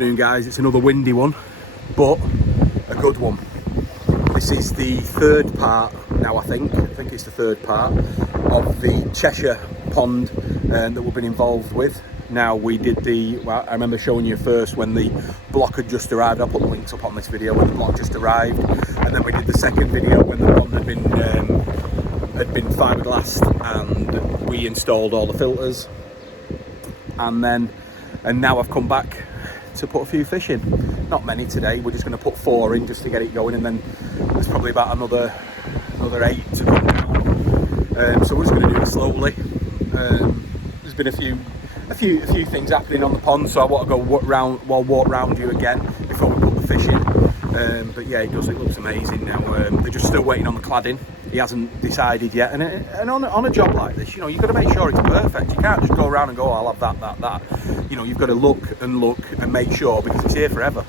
afternoon, guys. It's another windy one, but a good one. This is the third part now, I think it's the third part of the Cheshire pond that we've been involved with. Now, we did well, I remember showing you first when the block had just arrived. I'll put the links up on this video when the block just arrived, and then we did the second video when the pond had been fiberglassed and we installed all the filters. And now I've come back to put a few fish in. Not many today, we're just going to put 4 in just to get it going, and then there's probably about another 8 to come down. So we're just going to do it slowly. There's been a few things happening on the pond, so I want to go walk round you again before we put the fish in. But yeah, it looks amazing now. They're just still waiting on the cladding. He hasn't decided yet, and on a job like this, you know, you've got to make sure it's perfect. You can't just go around and go, oh, I'll have that. You know, you've got to look and make sure, because it's here forever.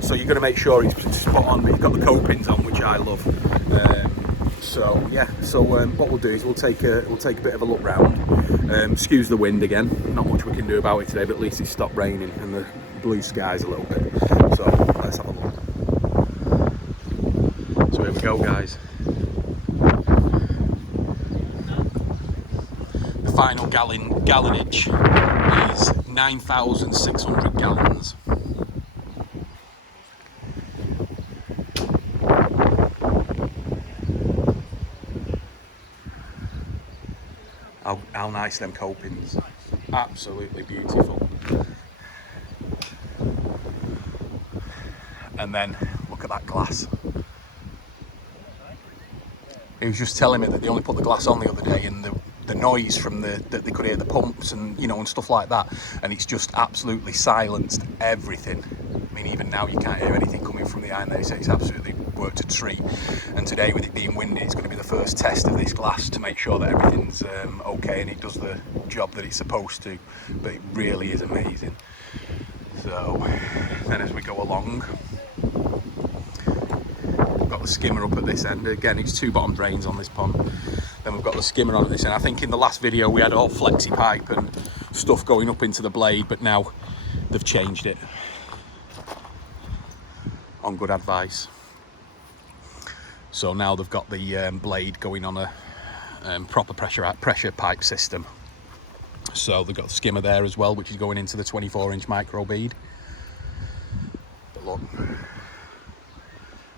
So you've got to make sure it's spot on. But you've got the copings on, which I love. So yeah, what we'll do is we'll take a bit of a look round. Excuse the wind again. Not much we can do about it today, but at least it's stopped raining and the blue skies a little bit. So let's have a look. So here we go, guys. The final gallonage is 9,600 gallons. How nice them copings. Absolutely beautiful. And then look at that glass. He was just telling me that they only put the glass on the other day, and the noise from that they could hear the pumps and, you know, and stuff like that, and it's just absolutely silenced everything. I mean, even now you can't hear anything coming from the iron there. It's absolutely worked a treat. And today, with it being windy, it's going to be the first test of this glass to make sure that everything's okay and it does the job that it's supposed to. But it really is amazing. So then as we go along, we've got the skimmer up at this end. Again, it's 2 bottom drains on this pond. Then we've got the skimmer on at this end. I think in the last video we had all flexi pipe and stuff going up into the blade, but now they've changed it on good advice. So now they've got the blade going on a proper pressure pipe system. So they've got the skimmer there as well, which is going into the 24-inch micro bead. But look,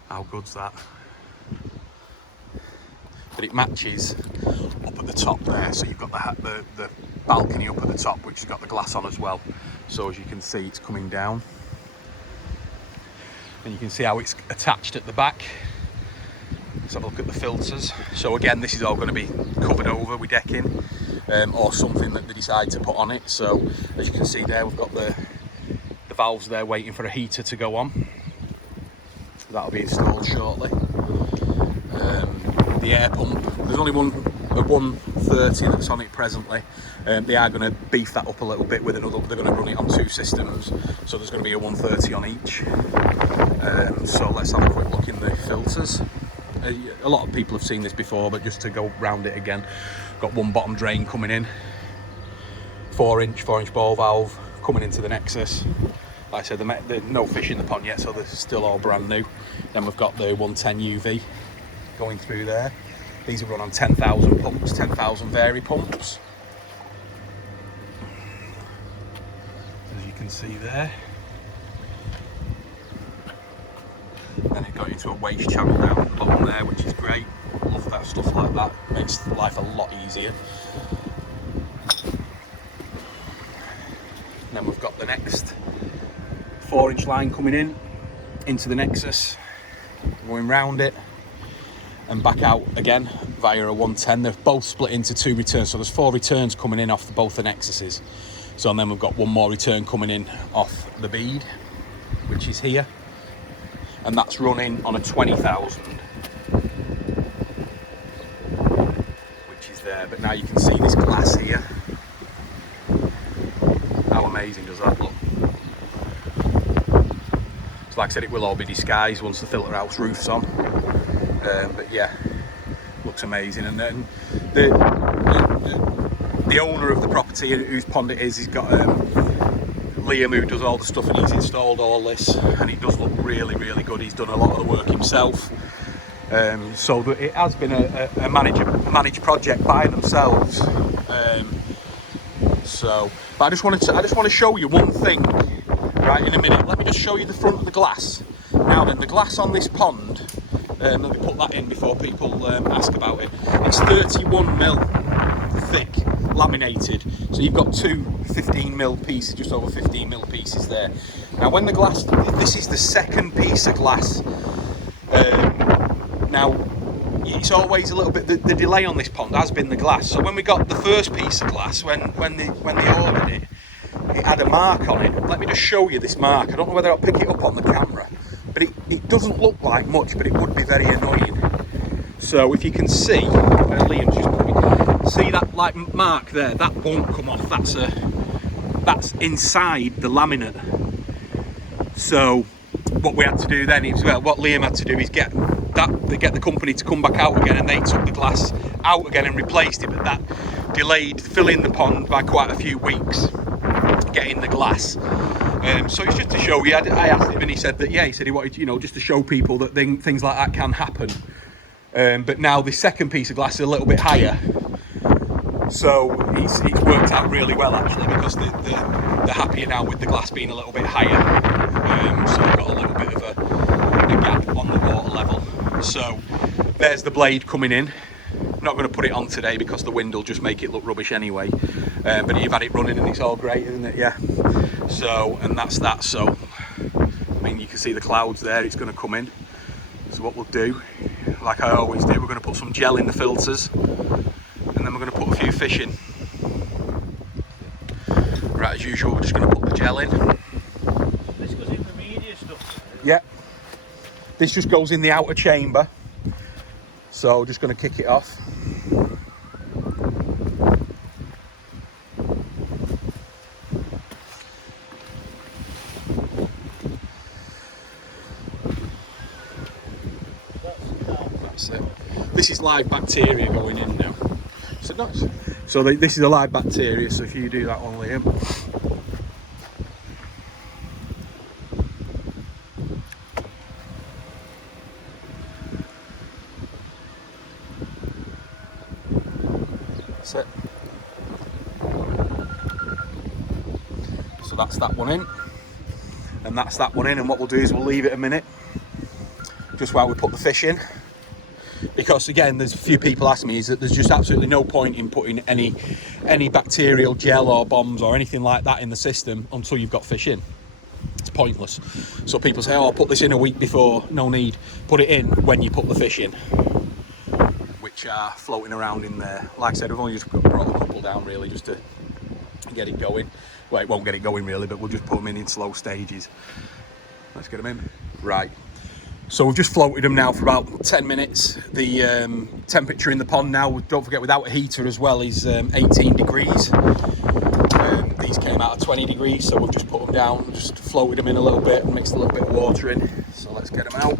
how good's that? But it matches up at the top there, so you've got the balcony up at the top, which has got the glass on as well. So as you can see, it's coming down, and you can see how it's attached at the back. Let's have a look at the filters. So again, this is all going to be covered over with decking, or something that they decide to put on it. So as you can see there, we've got the valves there waiting for a heater to go on. That'll be installed shortly. The air pump, there's only a 130 that's on it presently. They are going to beef that up a little bit with another. They're going to run it on 2 systems, so there's going to be a 130 on each. So let's have a quick look in the filters. A lot of people have seen this before, but just to go round it again, got 1 bottom drain coming in, 4-inch ball valve coming into the Nexus. Like I said, there's no fish in the pond yet, so they're still all brand new. Then we've got the 110 UV going through there. These are run on 10,000 pumps, 10,000 vary pumps. As you can see there. Then it got into a waste channel down at the bottom there, which is great. Love that stuff like that. Makes life a lot easier. And then we've got the next 4-inch line coming in into the Nexus, going round it and back out again via a 110. They're both split into 2 returns, so there's 4 returns coming in off both the Nexuses. So and then we've got 1 more return coming in off the bead, which is here, and that's running on a 20,000, which is there. But now you can see this glass here. How amazing does that look? So like I said, it will all be disguised once the filter house roof's on. But yeah, looks amazing. And then the owner of the property, whose pond it is, he's got Liam, who does all the stuff, and he's installed all this, and it does look really, really good. He's done a lot of the work himself. So that it has been a managed project by themselves. But I just want to show you one thing right in a minute. Let me just show you the front of the glass. Now then, the glass on this pond, let me put that in before people ask about it. It's 31mm thick, laminated. So you've got two 15mm pieces, just over 15mm pieces there. Now when the glass, this is the second piece of glass. Now it's always a little bit, the delay on this pond has been the glass. So when we got the first piece of glass, when they ordered it, it had a mark on it. Let me just show you this mark. I don't know whether I'll pick it up on the camera, but it doesn't look like much, but it would be very annoying. So if you can see, Liam's just put me, see that like mark there, that won't come off. That's inside the laminate. So what we had to do then is, well, what Liam had to do is get the company to come back out again, and they took the glass out again and replaced it. But that delayed filling the pond by quite a few weeks, getting the glass. So it's just to show you. I asked him, and he said that he said he wanted, just to show people that things like that can happen. But now the second piece of glass is a little bit higher, so it's worked out really well actually, because they're happier now with the glass being a little bit higher. So we've got a little bit of a gap on the water level. So there's the blade coming in. Not going to put it on today because the wind will just make it look rubbish anyway. But you've had it running and it's all great, isn't it? Yeah. So, and that's that. So, I mean, you can see the clouds there. It's going to come in. So what we'll do, like I always do, we're going to put some gel in the filters, and then we're going to put a few fish in. Right, as usual, we're just going to put the gel in. This goes in the media stuff. Yeah. This just goes in the outer chamber. So just going to kick it off. That's it. This is live bacteria going in now. So nice. So this is a live bacteria. So if you do that one, Liam. That's it. So that's that one in, and that's that one in, and what we'll do is we'll leave it a minute just while we put the fish in, because again, there's a few people ask me, is that there's just absolutely no point in putting any bacterial gel or bombs or anything like that in the system until you've got fish in. It's pointless. So people say, oh, I'll put this in a week before. No need. Put it in when you put the fish in, which are floating around in there. Like I said, we've only just brought a couple down really just to get it going. Well, it won't get it going really, but we'll just put them in slow stages. Let's get them in. Right. So we've just floated them now for about 10 minutes. The temperature in the pond now, don't forget, without a heater as well, is 18 degrees. These came out at 20 degrees, so we've just put them down, just floated them in a little bit and mixed a little bit of water in. So let's get them out.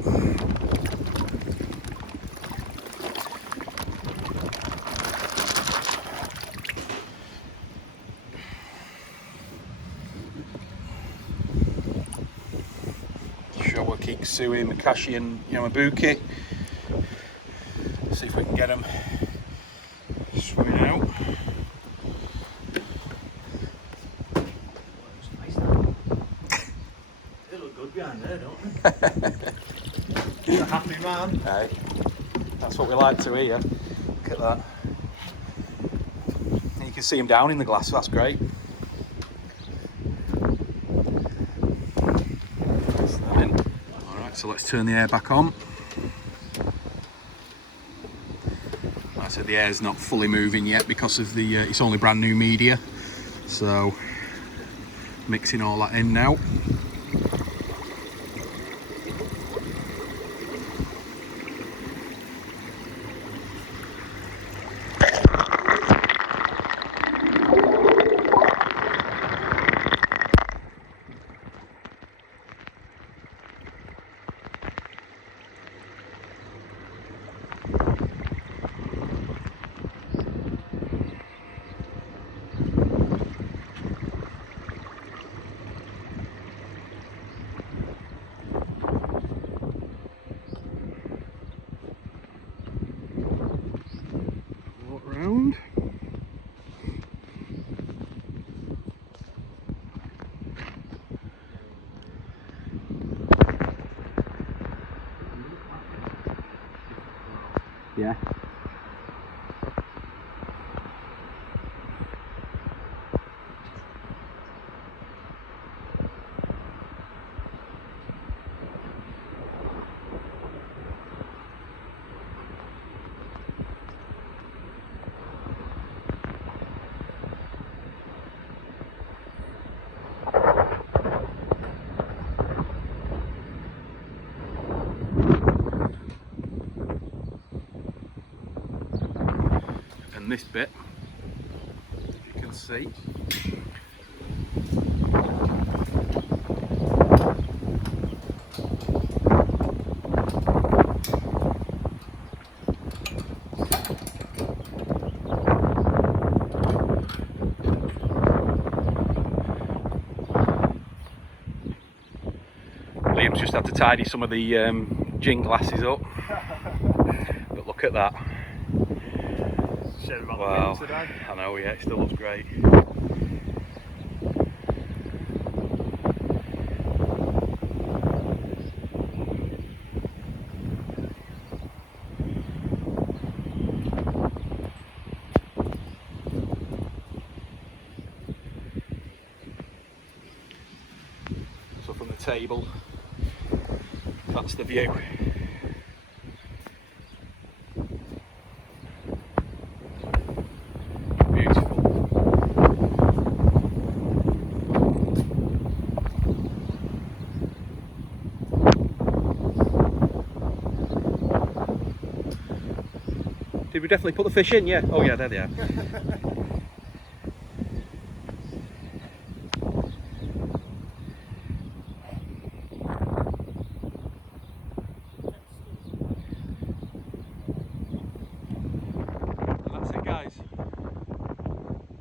Suey, Makashi and Yamabuki. See if we can get them swimming out. They look good behind there, don't they? A happy man. Hey, that's what we like to hear. Look at that. And you can see them down in the glass, so that's great. So let's turn the air back on. Like I said, the air's not fully moving yet because of the it's only brand new media. So mixing all that in now. Yeah. And this bit, you can see, Liam's just had to tidy some of the gin glasses up, but look at that. Wow, today. I know, yeah, it still looks great. So from the table, that's the view. Did we definitely put the fish in? Yeah. Oh yeah, there they are. And that's it, guys.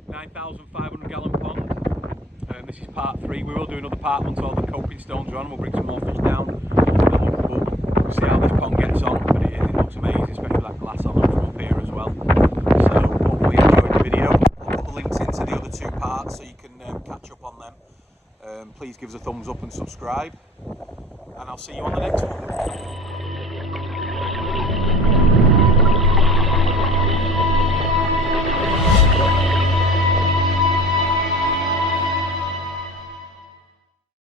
9,500 gallon pond. This is part 3. We will do another part once all the coping stones are on. We'll bring some more fish down. We'll see how this pond gets on. But it looks amazing, especially with that glass on from up here as well. So hopefully you enjoyed the video. I'll put the links into the other 2 parts so you can catch up on them. Please give us a thumbs up and subscribe. And I'll see you on the next one.